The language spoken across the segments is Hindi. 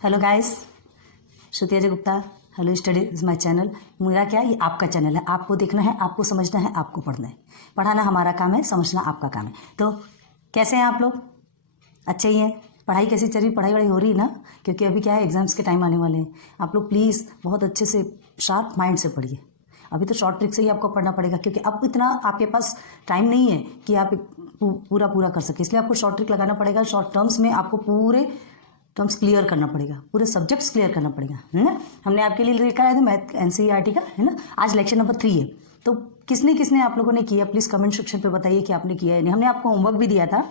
Hello guys, Shruti Ajay Gupta. Hello study is my channel. मेरा क्या, ये आपका चैनल है। आपको देखना है, आपको समझना है, आपको पढ़ना है। पढ़ाना हमारा काम है, समझना आपका काम है। तो कैसे हैं आप लोग? अच्छे ही हैं? पढ़ाई कैसी चल रही? पढ़ाई हो रही है ना? क्योंकि अभी क्या है, एग्जाम्स के टाइम आने वाले हैं। आप लोग प्लीज़ बहुत अच्छे से शार्प माइंड से पढ़िए। अभी तो शॉर्ट ट्रिक से ही आपको पढ़ना पड़ेगा, क्योंकि अब इतना आपके पास टाइम नहीं है कि आप पूरा कर सके। इसलिए आपको शॉर्ट ट्रिक लगाना पड़ेगा। शॉर्ट टर्म्स में आपको पूरे टर्म्स क्लियर करना पड़ेगा, पूरे सब्जेक्ट्स क्लियर करना पड़ेगा, है ना। हमने आपके लिए लिखा है मैथ एनसीईआरटी का, है ना। आज लेक्चर नंबर 3 है। तो किसने किसने आप लोगों ने किया, प्लीज़ कमेंट सेक्शन पे बताइए कि आपने किया है नहीं। हमने आपको होमवर्क भी दिया था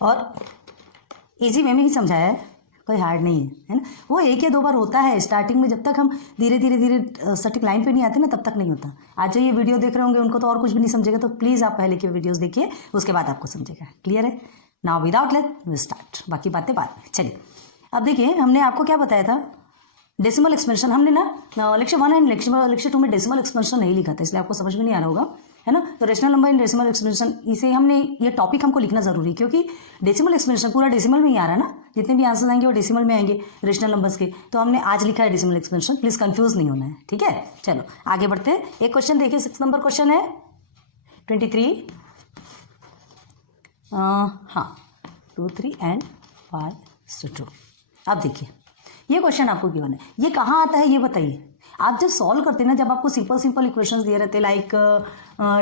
और इजी वे में ही समझाया है, कोई हार्ड नहीं है ना। वो एक या दो बार होता है स्टार्टिंग में, जब तक हम धीरे धीरे सटीक लाइन पे नहीं आते ना, तब तक नहीं होता। आज जो ये वीडियो देख रहे होंगे उनको तो और कुछ भी नहीं समझेगा, तो प्लीज़ आप पहले के वीडियोस देखिए, उसके बाद आपको समझेगा। क्लियर है? Now without late we start. बाकी बातें बाद में। चलिए, अब देखिए, हमने आपको क्या बताया था, डेसिमल एक्सपेंशन। हमने ना लेक्चर 1 एंड लेक्चर 2 में डेसिमल एक्सपेंशन नहीं लिखा था, इसलिए आपको समझ में नहीं आ रहा होगा, है ना। तो rational number in decimal expansion, इसे हमने ये टॉपिक हमको लिखना जरूरी है, क्योंकि डेसिमल एक्सपेंशन पूरा डेसिमल में ही आ रहा है ना। जितने भी आंसर आएंगे वो डेसिमल में आएंगे रेशनल नंबर्स के। तो हमने आज लिखा है डेसिमल एक्सपेंशन, प्लीज कंफ्यूज नहीं होना है, ठीक है। चलो आगे बढ़ते हैं। एक क्वेश्चन देखिए, 6 नंबर क्वेश्चन है 23। हाँ, 2 3 एंड 5 2। अब देखिए, ये क्वेश्चन आपको गिवन है, ये कहाँ आता है ये बताइए। आप जब सॉल्व करते हैं ना, जब आपको सिंपल इक्वेशंस दिए रहते हैं, लाइक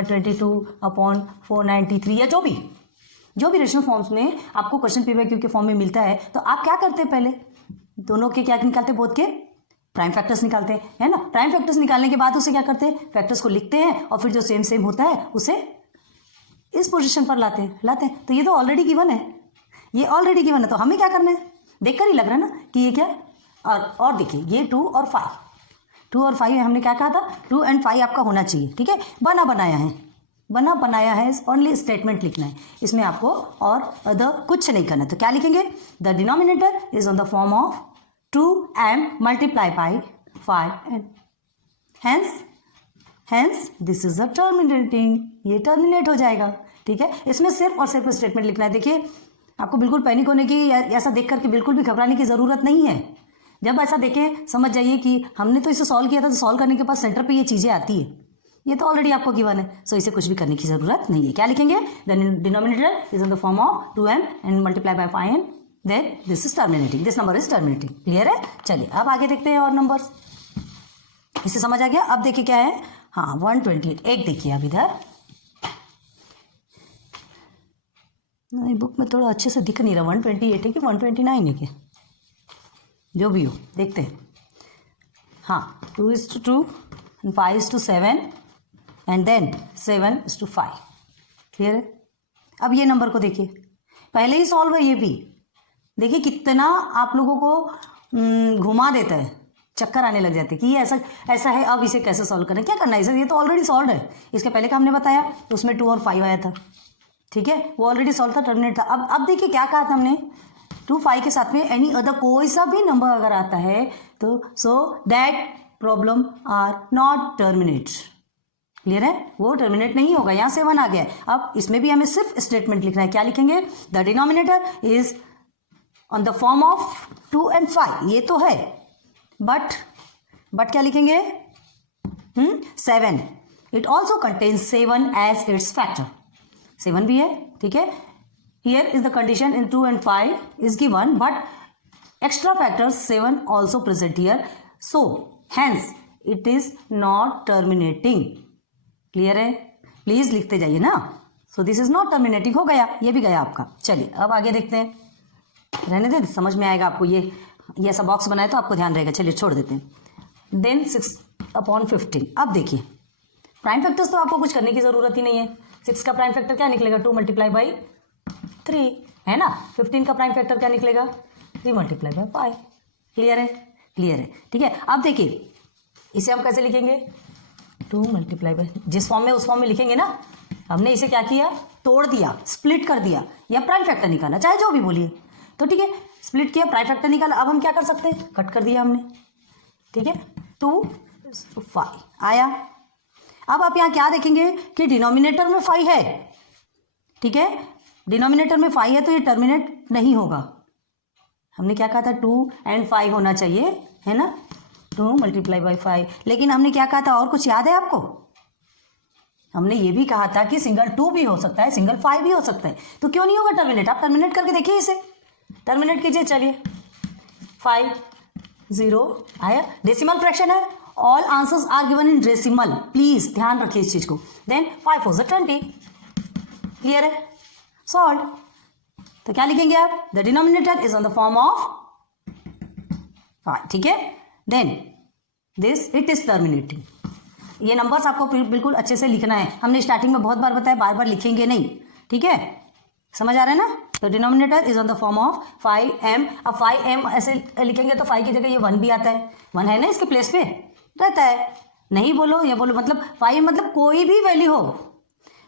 22/493 या जो भी रेशनल फॉर्म्स में आपको क्वेश्चन PYQ के फॉर्म में मिलता है, तो आप क्या करते हैं, पहले दोनों के क्या निकालते हैं, बोथ के प्राइम फैक्टर्स निकालते हैं, है ना। प्राइम फैक्टर्स निकालने के बाद उसे क्या करते हैं, फैक्टर्स को लिखते हैं और फिर जो सेम होता है उसे इस पोजिशन पर लाते हैं। तो ये तो ऑलरेडी गिवन है, ये ऑलरेडी गिवन है, तो हमें क्या करना है, देखकर ही लग रहा है ना कि ये क्या। और देखिए, ये 2 और 5 हमने क्या कहा था, 2 and 5 आपका होना चाहिए, ठीक है। बना बनाया है, ओनली स्टेटमेंट लिखना है इसमें आपको, और अदर कुछ नहीं करना है। तो क्या लिखेंगे, the denominator is on the form of 2m multiply by 5 and hence this is a terminating, ये टर्मिनेट हो जाएगा, ठीक है। इसमें सिर्फ और सिर्फ स्टेटमेंट लिखना है। देखिए, आपको बिल्कुल पैनिक होने की या ऐसा देख करके बिल्कुल भी घबराने की ज़रूरत नहीं है। जब ऐसा देखें, समझ जाइए कि हमने तो इसे सॉल्व किया था, तो सॉल्व करने के बाद सेंटर पे ये चीज़ें आती है, ये तो ऑलरेडी आपको गिवन है, सो इसे कुछ भी करने की ज़रूरत नहीं है। क्या लिखेंगे, the denominator is in the form of 2m and multiply by 5 and then this is terminating, this number is terminating. Clear है? चलिए अब आगे देखते हैं और नंबर्स। इसे समझ आ गया? अब देखिए क्या है, हाँ 128। एक देखिए अब इधर, बुक में थोड़ा अच्छे से दिख नहीं रहा, 128 है कि 129 है क्या, जो भी हो देखते हैं। हाँ, 2:2 and 5:7 एंड देन 7:5। क्लियर है? अब ये नंबर को देखिए, पहले ही सॉल्व है ये भी। देखिए कितना आप लोगों को घुमा देता है, चक्कर आने लग जाते हैं कि ये ऐसा है, अब इसे कैसे सॉल्व करें, क्या करना है इसे, ये तो ऑलरेडी सॉल्व है। इसके पहले का हमने बताया, तो उसमें 2 और 5 आया था, ठीक है, वो ऑलरेडी सॉल्व था, टर्मिनेट था। अब देखिए क्या कहा था हमने, 2 5 के साथ में एनी अदर कोई सा भी नंबर अगर आता है तो so that problem are not terminate. Clear है? वो टर्मिनेट नहीं होगा। यहाँ 7 आ गया। अब इसमें भी हमें सिर्फ स्टेटमेंट लिखना है। क्या लिखेंगे, the denominator is on the form of 2 and 5, ये तो है, बट क्या लिखेंगे, 7। It also contains 7 as its factor. 7 भी है, ठीक है। Here is the condition in 2 and 5 is given, but extra factors 7 also present here. So, hence, it is not terminating. Clear है? Please लिखते जाइए ना। So, this is not terminating। हो गया, ये भी गया आपका। चलिए, अब आगे देखते हैं। रहने दें, समझ में आएगा आपको। ये ऐसा बॉक्स बनाए तो आपको ध्यान रहेगा। चलिए, छोड़ देते हैं। Then 6/15। अब देखिए, प्राइम फैक्टर्स तो आपको कुछ करने की जरूरत ही नहीं है। 6 का प्राइम फैक्टर क्या निकलेगा, 2 मल्टीप्लाई बाई 3, है ना। 15 का प्राइम फैक्टर क्या निकलेगा, 3 मल्टीप्लाई बाय 5। क्लियर है? क्लियर है, ठीक है। अब देखिए, इसे हम कैसे लिखेंगे, 2 मल्टीप्लाई बाय, जिस फॉर्म में उस फॉर्म में लिखेंगे ना। हमने इसे क्या किया, तोड़ दिया, स्प्लिट कर दिया, या प्राइम फैक्टर निकाला, चाहे जो भी बोलिए, तो ठीक है। स्प्लिट किया, प्राइम फैक्टर निकाला। अब हम क्या कर सकते हैं, कट कर दिया हमने, ठीक है। 2 5 आया। अब आप यहाँ क्या देखेंगे कि डिनोमिनेटर में 5 है, ठीक है। डिनोमिनेटर में 5 है तो ये टर्मिनेट नहीं होगा, हमने क्या कहा था 2 and 5 होना चाहिए, है ना, 2 × 5, लेकिन हमने क्या कहा था, और कुछ याद है आपको? हमने ये भी कहा था कि सिंगल 2 भी हो सकता है, सिंगल 5 भी हो सकता है, तो क्यों नहीं होगा टर्मिनेट? आप टर्मिनेट करके देखिए, इसे टर्मिनेट कीजिए। चलिए 5 0 आया, डेसिमल फ्रैक्शन है, all answers are given in decimal, please ध्यान रखिए इस चीज को। देन 5 4 20, क्लियर है, सॉल्व। तो क्या लिखेंगे आप? The denominator is on the form of 5, ठीक है। Then this it is terminating. ये नंबर्स आपको बिल्कुल अच्छे से लिखना है, हमने स्टार्टिंग में बहुत बार बताया, बार बार लिखेंगे नहीं, ठीक है, समझ आ रहा है ना। तो denominator is on the form of 5m। अब 5m ऐसे लिखेंगे तो 5 की जगह ये 1 भी आता है, 1 है ना इसके प्लेस पे रहता है, नहीं बोलो या बोलो, मतलब 5 मतलब कोई भी वैल्यू हो,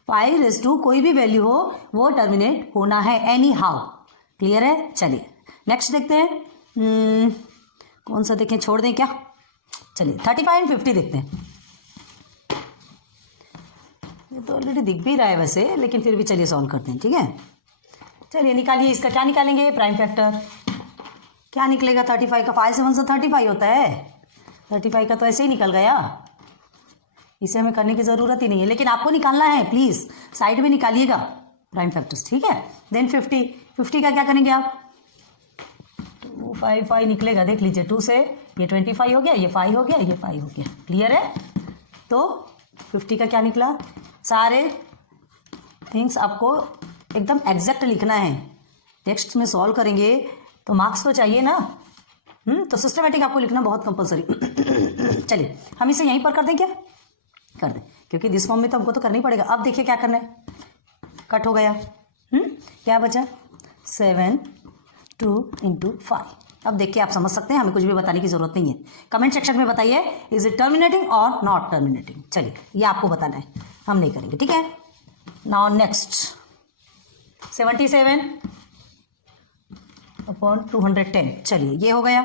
5 कोई भी वैल्यू हो वो टर्मिनेट होना है एनी हाउ, क्लियर है। चलिए नेक्स्ट देखते हैं, कौन सा देखें, छोड़ दें क्या? चलिए 35 and 50 देखते हैं। ये तो ऑलरेडी दिख भी रहा है वैसे, लेकिन फिर भी चलिए सॉल्व करते हैं, ठीक है। चलिए निकालिए, इसका क्या निकालेंगे? Prime factor. क्या निकलेगा 35 का? 5 से 1 से 35 होता है, 35 का तो ऐसे ही निकल गया, इसे हमें करने की ज़रूरत ही नहीं है, लेकिन आपको निकालना है, प्लीज़ साइड में निकालिएगा प्राइम फैक्टर्स, ठीक है। देन 50 का क्या करेंगे आप? 2 5 5 निकलेगा, देख लीजिए, 2 से ये 25 हो गया, ये 5 हो गया, ये 5 हो गया, क्लियर है। तो 50 का क्या निकला? सारे थिंग्स आपको एकदम एग्जैक्ट लिखना है, टेक्स्ट में सॉल्व करेंगे तो मार्क्स तो चाहिए ना, तो सिस्टमेटिक आपको लिखना बहुत कंपलसरी। चलिए हम इसे यहीं पर कर दें, क्या कर दें, क्योंकि दिस फॉर्म में तो हमको तो करना ही पड़ेगा। अब देखिए क्या करना है, कट हो गया, क्या बचा? 7 2 × 5। अब देखिए आप समझ सकते हैं, हमें कुछ भी बताने की जरूरत नहीं है। कमेंट सेक्शन में बताइए इज इट टर्मिनेटिंग और नॉट टर्मिनेटिंग। चलिए ये आपको बताना है, हम नहीं करेंगे, ठीक है। नाउ नेक्स्ट 77 अपॉन 210, चलिए ये हो गया।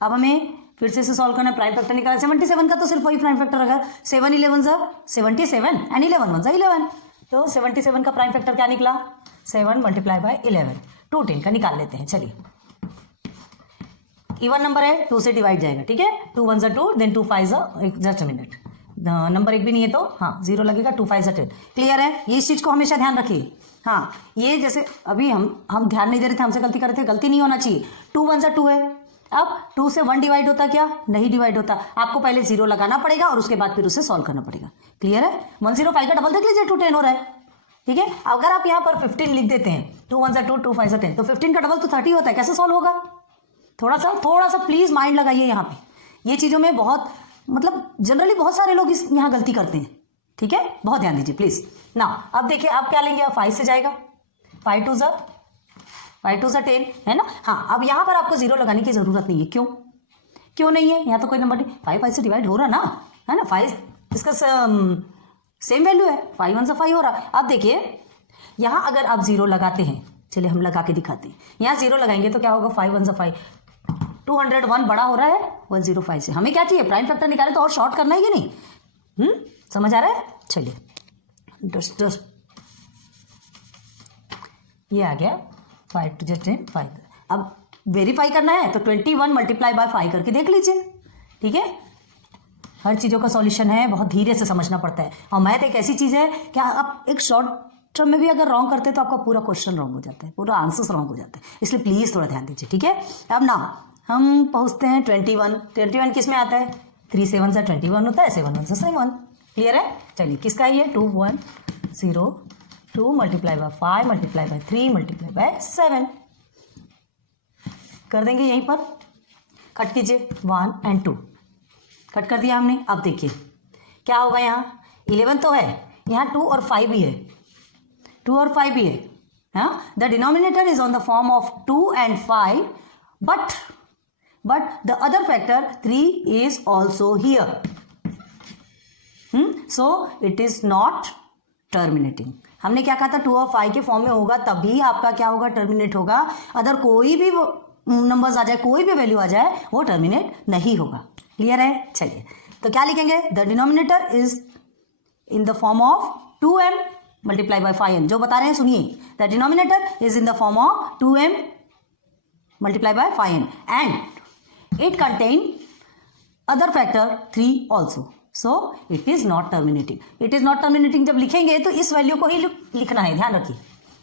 अब हमें फिर से सॉल्व करना है, प्राइम फैक्टर निकाला। 77 का तो सिर्फ वही प्राइम फैक्टर अगर 7 11 77 एंड 11 1 11, तो 77 का प्राइम फैक्टर क्या निकला? 7 × 11, 210 का निकाल लेते हैं। चलिए इवन नंबर है, 2 से डिवाइड जाएगा, ठीक है। 2 1 2, then 2 5 just a minute, number एक भी नहीं है तो हाँ 0 लगेगा, 2 5 10, क्लियर है। ये इस चीज को हमेशा ध्यान रखिए। हाँ ये जैसे अभी हम ध्यान नहीं दे रहे थे, हमसे गलती कर रहे थे, गलती नहीं होना चाहिए। 2 1 2 है, अब 2 से 1 डिवाइड होता क्या? नहीं डिवाइड होता, आपको पहले 0 लगाना पड़ेगा और उसके बाद फिर उसे सॉल्व करना पड़ेगा, क्लियर है। 105 का डबल देख लीजिए, 210 हो रहा है, ठीक है। अगर आप यहाँ पर 15 लिख देते हैं, 2 1 2 2 5 10, तो 15 का डबल तो 30 होता है, कैसे सॉल्व होगा? थोड़ा सा प्लीज माइंड लगाइए यहाँ पे, ये चीजों में बहुत मतलब जनरली बहुत सारे लोग इस यहाँ गलती करते हैं, ठीक है, बहुत ध्यान दीजिए प्लीज ना। अब देखिए आप क्या लेंगे, 5 से जाएगा, 5 2 10 है ना। हाँ अब यहाँ पर आपको 0 लगाने की जरूरत नहीं है, क्यों नहीं है? यहाँ तो कोई नंबर नहीं, 5 से डिवाइड हो रहा ना, है ना, 5 इसका सेम वैल्यू है, 5 1 से 5 हो रहा। अब देखिए यहाँ अगर आप 0 लगाते हैं, चलिए हम लगा के दिखाते हैं, यहाँ 0 लगाएंगे तो क्या होगा? 5 1 से 5, 201 बड़ा हो रहा है 105 से। हमें क्या चाहिए? प्राइम फैक्टर निकाले तो और शॉर्ट करना है कि नहीं? समझ आ रहा है। चलिए डस्टर ये आ गया, 5 2 10 5। अब वेरीफाई करना है तो 21 × 5 करके देख लीजिए, ठीक है। हर चीज़ों का सॉल्यूशन है, बहुत धीरे से समझना पड़ता है, और मैथ एक ऐसी चीज़ है कि आप एक शॉर्ट टर्म में भी अगर रॉन्ग करते हैं तो आपका पूरा क्वेश्चन रॉन्ग हो जाता है, पूरा आंसर्स रॉन्ग हो जाता है, इसलिए प्लीज़ थोड़ा ध्यान दीजिए, ठीक है। अब ना हम पहुँचते हैं 21 किस में आता है? 3 7 से 21 होता है, 7 1 से 7, क्लियर है। चलिए किसका है ये? 2 1 0 2 × 5 × 3 × 7 कर देंगे, यहीं पर कट कीजिए, 1 and 2 कट कर दिया हमने। अब देखिए क्या होगा, यहाँ 11 तो है, यहाँ 2 और 5 भी है, 2 और 5 भी है, हाँ। The denominator is on the form of 2 and 5, but the other factor 3 is also here, so it is not terminating। हमने क्या कहा था? 2 और 5 के फॉर्म में होगा तभी आपका क्या होगा? टर्मिनेट होगा। अदर कोई भी नंबर्स आ जाए, कोई भी वैल्यू आ जाए, वो टर्मिनेट नहीं होगा, क्लियर है। चलिए तो क्या लिखेंगे? The denominator is in the form of 2m × 5n। जो बता रहे हैं सुनिए, the denominator is in the form of 2m multiply by 5n and it contain other factor 3 also. So it is not terminating. It is not terminating जब लिखेंगे तो इस वैल्यू को ही लिखना है, ध्यान रखिए.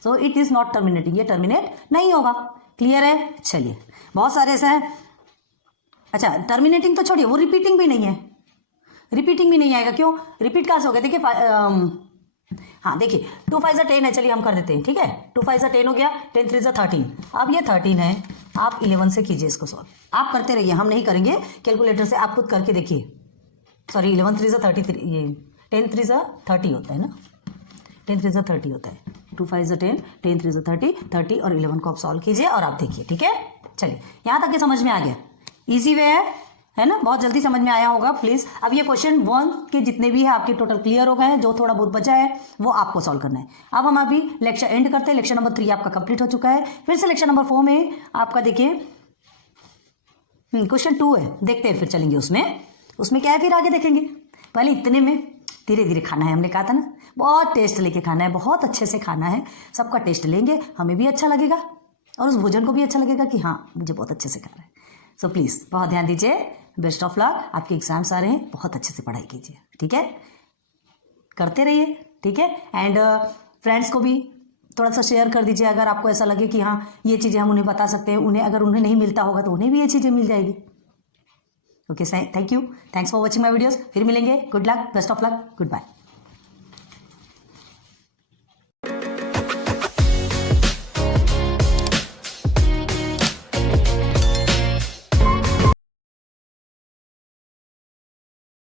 So it is not terminating, ये टर्मिनेट नहीं होगा. क्लियर है? चलिए, बहुत सारे ऐसा है. अच्छा, टर्मिनेटिंग तो छोड़िए, वो रिपीटिंग भी नहीं है. रिपीटिंग भी नहीं आएगा. क्यों? रिपीट कहाँ से हो गया? देखिए हाँ देखिए 2 5 10 है. चलिए हम कर देते हैं. ठीक है, 2 5 10 हो गया, 10 3 13. अब ये 13 है, आप 11 से कीजिए इसको सॉल्व. आप करते रहिए, हम नहीं करेंगे कैलकुलेटर से, आप खुद करके देखिए. सॉरी 11 3 33, ये 10 3 30 होता है ना, 10 3 30 होता है. 2 5 10, 10 3 30 और 11 को आप सॉल्व कीजिए और आप देखिए. ठीक है, चलिए यहाँ तक के समझ में आ गया. इजी वे है ना, बहुत जल्दी समझ में आया होगा. प्लीज अब ये क्वेश्चन 1 के जितने भी है आपके टोटल क्लियर हो गए हैं. जो थोड़ा बहुत बचा है वो आपको सॉल्व करना है. अब हम अभी लेक्चर एंड करते हैं. लेक्चर नंबर 3 आपका कंप्लीट हो चुका है. फिर से लेक्चर नंबर 4 में आपका देखिए क्वेश्चन 2 है, देखते हैं फिर चलेंगे उसमें क्या है फिर आगे देखेंगे. पहले इतने में धीरे धीरे खाना है. हमने कहा था ना, बहुत टेस्ट लेके खाना है, बहुत अच्छे से खाना है. सबका टेस्ट लेंगे, हमें भी अच्छा लगेगा और उस भोजन को भी अच्छा लगेगा कि हाँ मुझे बहुत अच्छे से खाना है. सो प्लीज़ बहुत ध्यान दीजिए. Best of luck. आपके एग्जाम्स आ रहे हैं, बहुत अच्छे से पढ़ाई कीजिए. ठीक है, करते रहिए. ठीक है, एंड फ्रेंड्स को भी थोड़ा सा शेयर कर दीजिए अगर आपको ऐसा लगे कि हाँ ये चीज़ें हम उन्हें बता सकते हैं. उन्हें अगर उन्हें नहीं मिलता होगा तो उन्हें भी ये चीज़ें मिल जाएगी. Okay, thank you. Thanks for watching my videos. फिर मिलेंगे. Good luck, best of luck, good bye.